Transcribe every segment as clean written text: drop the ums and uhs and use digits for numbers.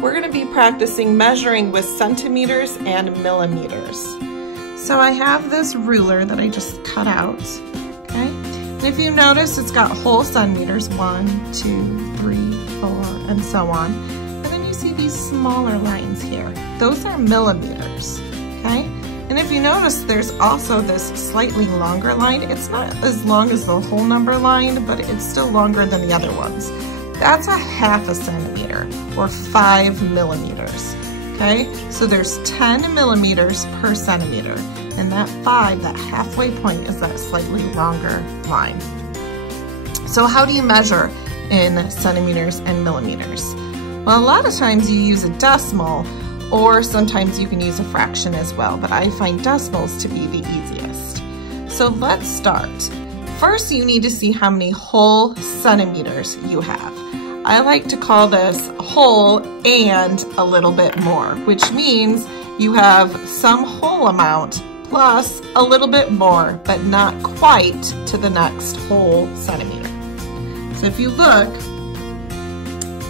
we're going to be practicing measuring with centimeters and millimeters. So I have this ruler that I just cut out, okay? And if you notice, it's got whole centimeters, 1, 2, 3, 4, and so on. And then you see these smaller lines here. Those are millimeters, okay? And if you notice, there's also this slightly longer line. It's not as long as the whole number line, but it's still longer than the other ones. That's a half a centimeter, or 5 millimeters, okay? So there's 10 millimeters per centimeter, and that 5, that halfway point, is that slightly longer line. So how do you measure in centimeters and millimeters? Well, a lot of times you use a decimal, or sometimes you can use a fraction as well, but I find decimals to be the easiest. So let's start. First, you need to see how many whole centimeters you have. I like to call this whole and a little bit more, which means you have some whole amount plus a little bit more, but not quite to the next whole centimeter. So if you look,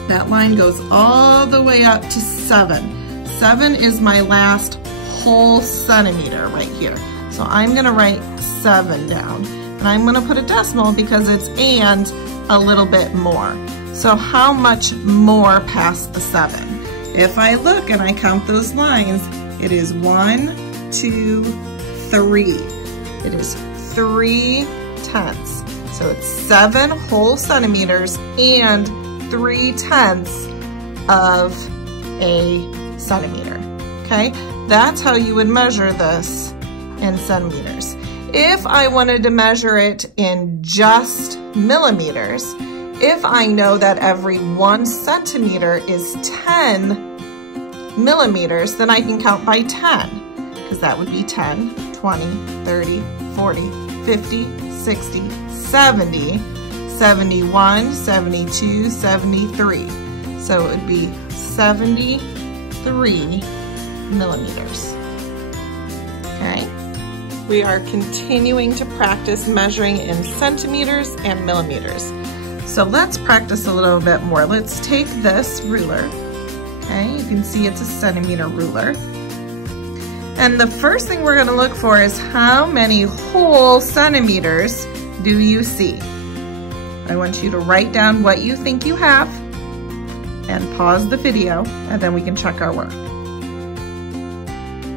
that line goes all the way up to 7. 7 is my last whole centimeter right here. So I'm gonna write 7 down. And I'm gonna put a decimal because it's and a little bit more. So how much more past the 7? If I look and I count those lines, it is 1, 2, 3. It is 3/10. So it's 7 whole centimeters and 3/10 of a centimeter, okay? That's how you would measure this in centimeters. If I wanted to measure it in just millimeters, if I know that every 1 centimeter is 10 millimeters, then I can count by 10, because that would be 10, 20, 30, 40, 50, 60, 70, 71, 72, 73. So it would be 73 millimeters, okay? We are continuing to practice measuring in centimeters and millimeters. So let's practice a little bit more. Let's take this ruler, okay? You can see it's a centimeter ruler. And the first thing we're gonna look for is how many whole centimeters do you see? I want you to write down what you think you have and pause the video, and then we can check our work.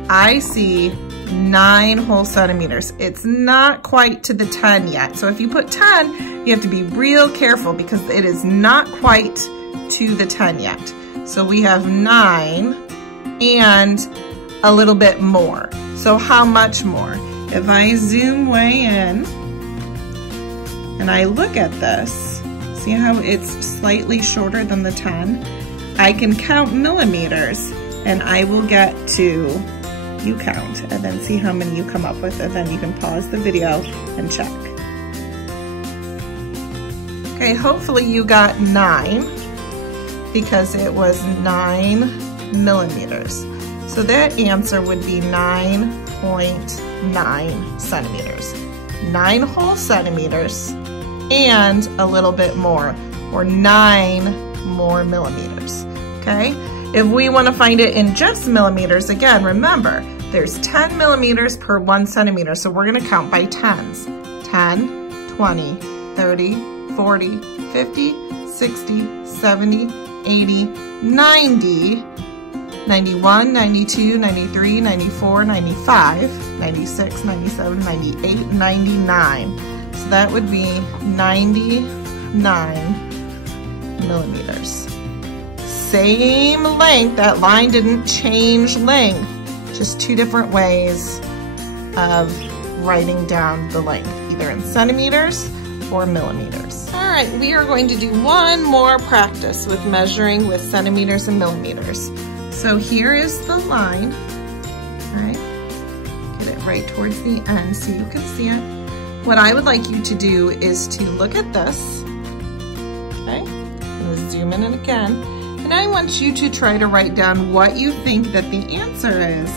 I see 9 whole centimeters. It's not quite to the 10 yet. So if you put 10, you have to be real careful because it is not quite to the 10 yet. So we have 9 and a little bit more. So how much more? If I zoom way in and I look at this, see how it's slightly shorter than the 10? I can count millimeters and I will get to, you count, and then see how many you come up with, and then you can pause the video and check. Okay, hopefully you got 9 because it was 9 millimeters. So that answer would be 9.9 centimeters. 9 whole centimeters and a little bit more, or 9 more millimeters, okay? If we want to find it in just millimeters, again, remember, there's 10 millimeters per 1 centimeter, so we're going to count by tens. 10, 20, 30, 40, 50, 60, 70, 80, 90, 91, 92, 93, 94, 95, 96, 97, 98, 99. So that would be 99 millimeters. Same length, that line didn't change length, just 2 different ways of writing down the length, either in centimeters or millimeters. All right, we are going to do one more practice with measuring with centimeters and millimeters. So here is the line, right? Get it right towards the end so you can see it. What I would like you to do is to look at this, okay? I'm gonna zoom in again. And I want you to try to write down what you think that the answer is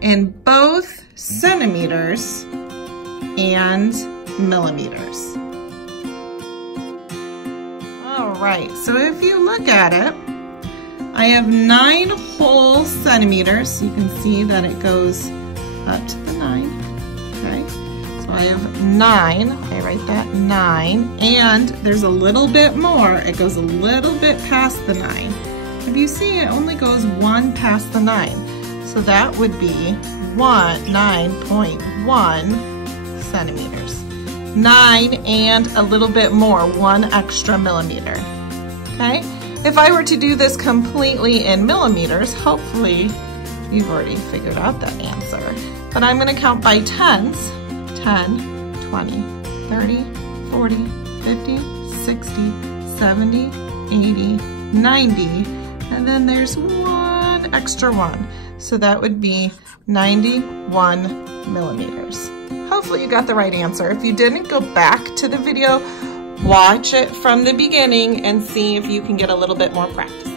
in both centimeters and millimeters. All right, so if you look at it, I have 9 whole centimeters. You can see that it goes up to the 9, okay? So I have 9, I write that 9, and there's a little bit more. It goes a little bit past the 9. If you see, it only goes 1 past the 9. So that would be 9.1 centimeters. 9 and a little bit more, 1 extra millimeter, okay? If I were to do this completely in millimeters, hopefully you've already figured out that answer. But I'm gonna count by tens. 10, 20, 30, 40, 50, 60, 70, 80, 90, and then there's 1 extra 1. So that would be 91 millimeters. Hopefully you got the right answer. If you didn't, go back to the video, watch it from the beginning, and see if you can get a little bit more practice.